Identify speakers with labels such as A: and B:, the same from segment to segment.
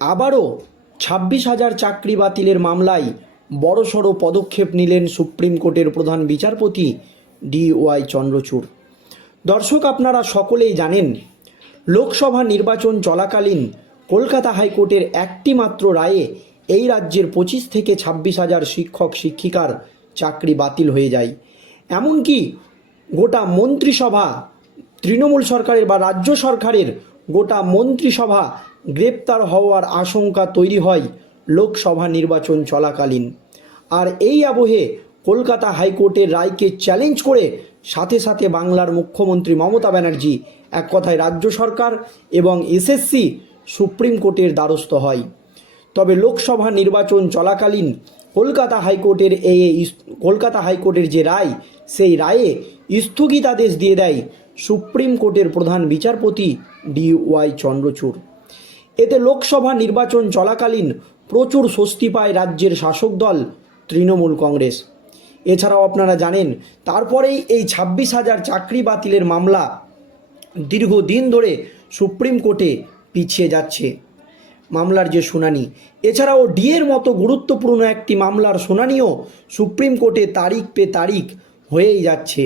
A: আবারও ছাব্বিশ হাজার চাকরি বাতিলের মামলায় বড়সড় পদক্ষেপ নিলেন সুপ্রিম কোর্টের প্রধান বিচারপতি ডি ওয়াই চন্দ্রচূড়। দর্শক, আপনারা সকলেই জানেন, লোকসভা নির্বাচন চলাকালীন কলকাতা হাইকোর্টের একটি মাত্র রায়ে এই রাজ্যের পঁচিশ থেকে ছাব্বিশ হাজার শিক্ষক, শিক্ষিকার চাকরি বাতিল হয়ে যায়। এমনকি গোটা মন্ত্রিসভা, তৃণমূল সরকারের বা রাজ্য সরকারের গোটা মন্ত্রিসভা গ্রেপ্তার হওয়ার আশঙ্কা তৈরি হয় লোকসভা নির্বাচন চলাকালীন। আর এই আবহে কলকাতা হাইকোর্টের রায়কে চ্যালেঞ্জ করে সাথে সাথে বাংলার মুখ্যমন্ত্রী মমতা ব্যানার্জি এক কথায় রাজ্য সরকার এবং এসএসসি সুপ্রিম কোর্টের দ্বারস্থ হয়। তবে লোকসভা নির্বাচন চলাকালীন কলকাতা হাইকোর্টের এই কলকাতা হাইকোর্টের যে রায়, সেই রায়ে স্থগিতাদেশ দিয়ে দেয় সুপ্রিম কোর্টের প্রধান বিচারপতি ডি ওয়াই চন্দ্রচূড়। এতে লোকসভা নির্বাচন চলাকালীন প্রচুর স্বস্তি পায় রাজ্যের শাসক দল, তৃণমূল কংগ্রেস। এছাড়াও আপনারা জানেন, তারপরেই এই ছাব্বিশ হাজার চাকরি বাতিলের মামলা দীর্ঘদিন ধরে সুপ্রিম কোর্টে পিছিয়ে যাচ্ছে। মামলার যে শুনানি, এছাড়াও ডিএর মতো গুরুত্বপূর্ণ একটি মামলার শুনানিও সুপ্রিম কোর্টে তারিখ পে তারিখ হয়েই যাচ্ছে।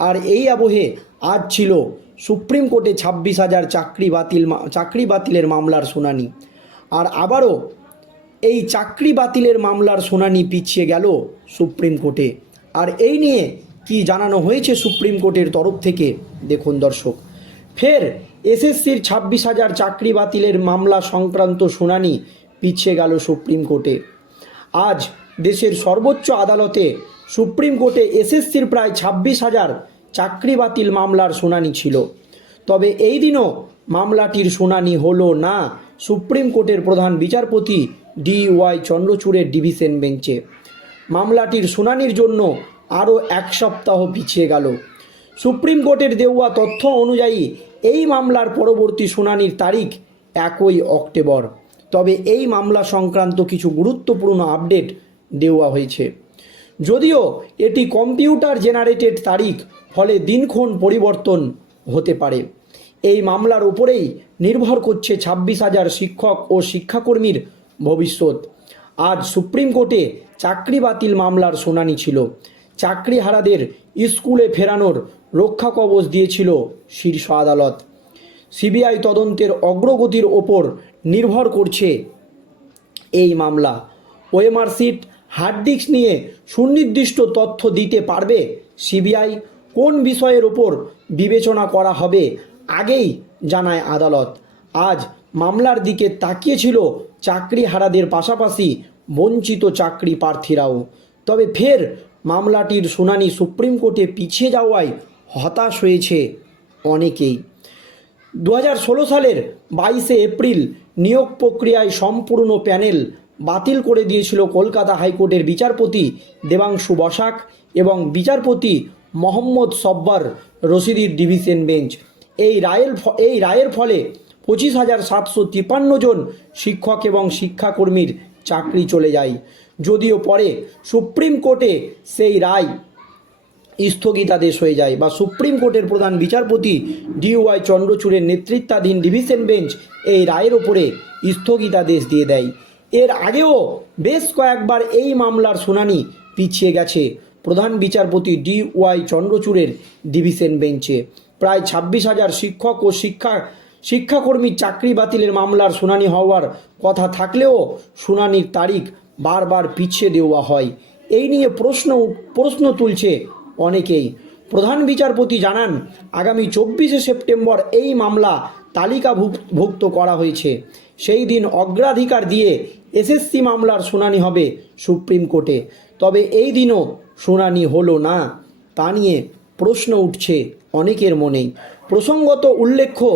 A: আর এই আবহে আজ ছিল সুপ্রিম কোর্টে ছাব্বিশ হাজার চাকরি বাতিল চাকরি বাতিলের মামলার শুনানি। আর আবারও এই চাকরি বাতিলের মামলার শুনানি পিছিয়ে গেল সুপ্রিম কোর্টে। আর এই নিয়ে কি জানানো হয়েছে সুপ্রিম কোর্টের তরফ থেকে? দেখুন দর্শক, ফের এসএসসির ছাব্বিশ হাজার চাকরি বাতিলের মামলা সংক্রান্ত শুনানি পিছিয়ে গেল সুপ্রিম কোর্টে। আজ দেশের সর্বোচ্চ আদালতে সুপ্রিম কোর্টে এসএসসির প্রায় ছাব্বিশ হাজার চাকরি বাতিল মামলার শুনানি ছিল। তবে এই দিনও মামলাটির শুনানি হলো না, সুপ্রিম কোর্টের প্রধান বিচারপতি ডি ওয়াই চন্দ্রচূড়ের ডিভিশন বেঞ্চে। মামলাটির শুনানির জন্য আরও এক সপ্তাহ পিছিয়ে গেল। সুপ্রিম কোর্টের দেওয়া তথ্য অনুযায়ী এই মামলার পরবর্তী শুনানির তারিখ একই অক্টোবর। তবে এই মামলা সংক্রান্ত কিছু গুরুত্বপূর্ণ আপডেট দেওয়া হয়েছে। যদিও এটি কম্পিউটার জেনারেটেড তারিখ, ফলে দিনক্ষণ পরিবর্তন হতে পারে। এই মামলার উপরেই নির্ভর করছে ছাব্বিশ হাজার শিক্ষক ও শিক্ষাকর্মীর ভবিষ্যৎ। আজ সুপ্রিম কোর্টে চাকরি বাতিল মামলার শুনানি ছিল। চাকরিহারাদের স্কুলে ফেরানোর রক্ষা কবচ দিয়েছিল শীর্ষ আদালত। সিবিআই তদন্তের অগ্রগতির ওপর নির্ভর করছে এই মামলা। ওএমআর সিট হার্ড ডিস্ক নিয়ে সুনির্দিষ্ট তথ্য দিতে পারবে সিবিআই। কোন বিষয়ের ওপর বিবেচনা করা হবে আগেই জানায় আদালত। আজ মামলার দিকে তাকিয়েছিল চাকরি হারাদের পাশাপাশি বঞ্চিত চাকরি প্রার্থীরাও। তবে ফের মামলাটির শুনানি সুপ্রিম কোর্টে পিছিয়ে যাওয়ায় হতাশ হয়েছে অনেকেই। দু হাজার ষোলো সালের বাইশে এপ্রিল নিয়োগ প্রক্রিয়ায় সম্পূর্ণ প্যানেল বাতিল করে দিয়েছিল কলকাতা হাইকোর্টের বিচারপতি দেবাংশু বসাক এবং বিচারপতি মোহাম্মদ সব্বার রশিদির ডিভিশন বেঞ্চ। এই রায়ের এই রায়ের ফলে পঁচিশ হাজার সাতশো তিপ্পান্ন জন শিক্ষক এবং শিক্ষাকর্মীর চাকরি চলে যায়। যদিও পরে সুপ্রিম কোর্টে সেই রায় স্থগিতাদেশ হয়ে যায় বা সুপ্রিম কোর্টের প্রধান বিচারপতি ডিওয়াই চন্দ্রচূড়ের নেতৃত্বাধীন ডিভিশন বেঞ্চ এই রায়ের ওপরে স্থগিতাদেশ দিয়ে দেয়। এর আগেও বেশ কয়েকবার এই মামলার শুনানি পিছিয়ে গেছে। প্রধান বিচারপতি ডি ওয়াই চন্দ্রচূড়ের ডিভিশন বেঞ্চে। প্রায় ছাব্বিশ হাজার শিক্ষক ও শিক্ষা শিক্ষাকর্মীর চাকরি বাতিলের মামলার শুনানি হওয়ার কথা থাকলেও শুনানির তারিখ বারবার পিছিয়ে দেওয়া হয়। এই নিয়ে প্রশ্ন প্রশ্ন তুলছে অনেকেই। প্রধান বিচারপতি জানান, আগামী চব্বিশে সেপ্টেম্বর এই মামলা তালিকাভুক্ত করা হয়েছে। সেই দিন অগ্রাধিকার দিয়ে এসএসসি মামলার শুনানি হবে সুপ্রিম কোর্টে। তবে এই দিনও শুনানি হলো না, তা নিয়ে প্রশ্ন উঠছে অনেকের মনেই। প্রসঙ্গত উল্লেখ্য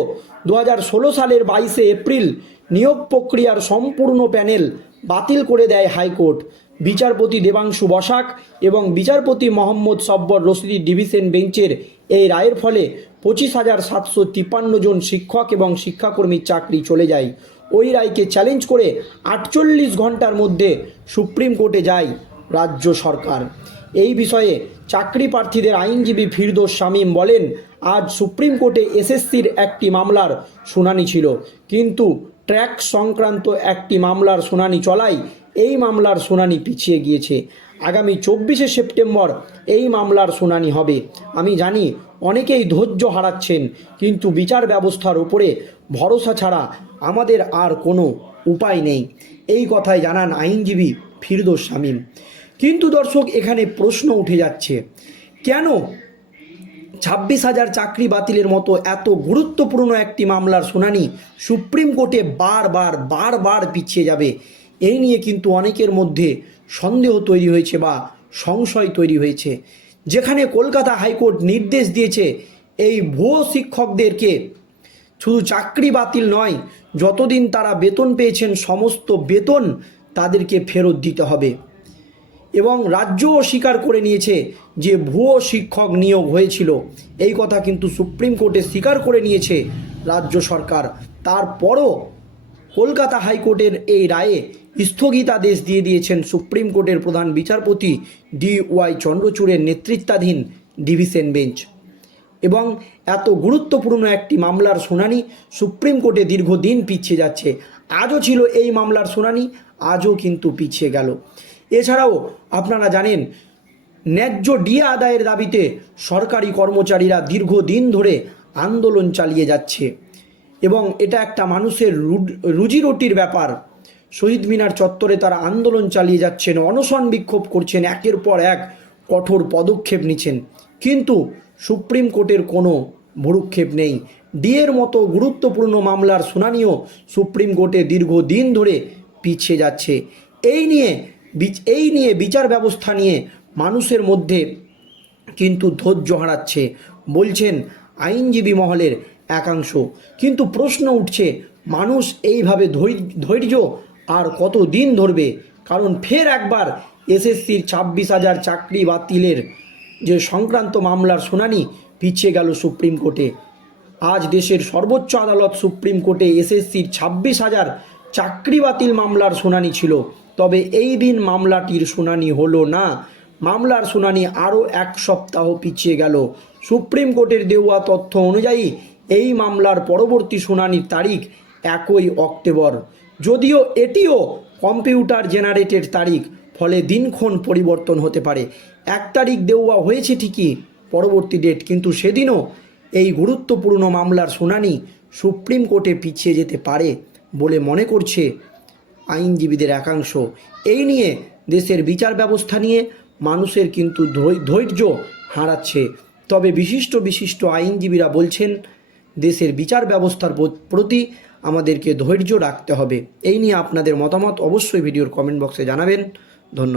A: দু হাজার ষোলো সালের বাইশে এপ্রিল নিয়োগ প্রক্রিয়ার সম্পূর্ণ প্যানেল বাতিল করে দেয় হাইকোর্ট। বিচারপতি দেবাংশু বসাক এবং বিচারপতি মোহাম্মদ সব্বর রশিদি ডিভিশন বেঞ্চের এই রায়ের ফলে পঁচিশ হাজার সাতশো তিপ্পান্ন জন শিক্ষক এবং শিক্ষাকর্মীর চাকরি চলে যায়। ওই রায়কে চ্যালেঞ্জ করে আটচল্লিশ ঘণ্টার মধ্যে সুপ্রিম কোর্টে যায় রাজ্য সরকার। এই বিষয়ে চাকরি প্রার্থীদের আইনজীবী ফিরদোস শামীম বলেন, আজ সুপ্রিম কোর্টে এসএসসির একটি মামলার শুনানি ছিল, কিন্তু ট্র্যাক সংক্রান্ত একটি মামলার শুনানি চলায় এই মামলার শুনানি পিছিয়ে গিয়েছে। আগামী চব্বিশে সেপ্টেম্বর এই মামলার শুনানি হবে। আমি জানি অনেকেই ধৈর্য হারাচ্ছেন, কিন্তু বিচার ব্যবস্থার উপরে ভরসা ছাড়া আমাদের আর কোনো উপায় নেই। এই কথাই জানান আইনজীবী ফিরদোস শামীম। কিন্তু দর্শক, এখানে প্রশ্ন উঠে যাচ্ছে, কেন ছাব্বিশ হাজার চাকরি বাতিলের মতো এত গুরুত্বপূর্ণ একটি মামলার শুনানি সুপ্রিম কোর্টে বারবার বারবার পিছিয়ে যাবে? এই নিয়ে কিন্তু অনেকের মধ্যে সন্দেহ তৈরি হয়েছে বা সংশয় তৈরি হয়েছে। যেখানে কলকাতা হাইকোর্ট নির্দেশ দিয়েছে, এই ভুয়ো শিক্ষকদেরকে শুধু চাকরি বাতিল নয়, যতদিন তারা বেতন পেয়েছেন সমস্ত বেতন তাদেরকে ফেরত দিতে হবে। এবং রাজ্যও স্বীকার করে নিয়েছে যে ভুয়ো শিক্ষক নিয়োগ হয়েছিল। এই কথা কিন্তু সুপ্রিম কোর্টে স্বীকার করে নিয়েছে রাজ্য সরকার। তারপরও কলকাতা হাইকোর্টের এই রায়ে স্থগিতাদেশ দিয়ে দিয়েছেন সুপ্রিম কোর্টের প্রধান বিচারপতি ডি ওয়াই চন্দ্রচূড়ের নেতৃত্বাধীন ডিভিশন বেঞ্চ। এবং এত গুরুত্বপূর্ণ একটি মামলার শুনানি সুপ্রিম কোর্টে দীর্ঘদিন পিছিয়ে যাচ্ছে। আজও ছিল এই মামলার শুনানি, আজও কিন্তু পিছিয়ে গেল। এছাড়াও আপনারা জানেন, ন্যায্য ডিএ আদায়ের দাবিতে সরকারি কর্মচারীরা দীর্ঘদিন ধরে আন্দোলন চালিয়ে যাচ্ছে। এবং এটা একটা মানুষের রু- রুজিরুটির ব্যাপার। শহীদ মিনার চত্বরে তারা আন্দোলন চালিয়ে যাচ্ছেন, অনশন বিক্ষোভ করছেন, একের পর এক কঠোর পদক্ষেপ নিচ্ছেন। কিন্তু সুপ্রিম কোর্টের কোনো ভরুক্ষেপ নেই। ডিএর মতো গুরুত্বপূর্ণ মামলার শুনানিও সুপ্রিম কোর্টে দীর্ঘদিন ধরে পিছিয়ে যাচ্ছে। এই নিয়ে এই নিয়ে বিচার ব্যবস্থা নিয়ে মানুষের মধ্যে কিন্তু ধৈর্য হারাচ্ছে, বলছেন আইনজীবী মহলের একাংশ। কিন্তু প্রশ্ন উঠছে, মানুষ এইভাবে ধৈর্য আর কত দিন ধরবে? কারণ ফের একবার এসএসসির ছাব্বিশ হাজার চাকরি বাতিলের যে সংক্রান্ত মামলার শুনানি পিছিয়ে গেল সুপ্রিম কোর্টে। আজ দেশের সর্বোচ্চ আদালত সুপ্রিম কোর্টে এসএসসির ছাব্বিশ হাজার চাকরি বাতিল মামলার শুনানি ছিল। তবে এই দিন মামলাটির শুনানি হলো না। মামলার শুনানি আরও এক সপ্তাহ পিছিয়ে গেল। সুপ্রিম কোর্টের দেওয়া তথ্য অনুযায়ী এই মামলার পরবর্তী শুনানির তারিখ একই অক্টোবর। যদিও এটিও কম্পিউটার জেনারেটেড তারিখ ফলে দিনক্ষণ পরিবর্তন হতে পারে। এক তারিখ দেওয়া হয়েছে ঠিকই, পরবর্তী ডেট, কিন্তু সেদিনও এই গুরুত্বপূর্ণ মামলার শুনানি সুপ্রিম কোর্টে পিছিয়ে যেতে পারে বলে মনে করছে আইনজীবীদের একাংশ। এই নিয়ে দেশের বিচার ব্যবস্থা নিয়ে মানুষের কিন্তু ধৈর্য হারাচ্ছে। তবে বিশিষ্ট বিশিষ্ট আইনজীবীরা বলছেন, দেশের বিচার ব্যবস্থার প্রতি আমাদেরকে ধৈর্য রাখতে হবে। এই নিয়ে আপনাদের মতামত অবশ্যই ভিডিওর কমেন্ট বক্সে জানাবেন। ধন্যবাদ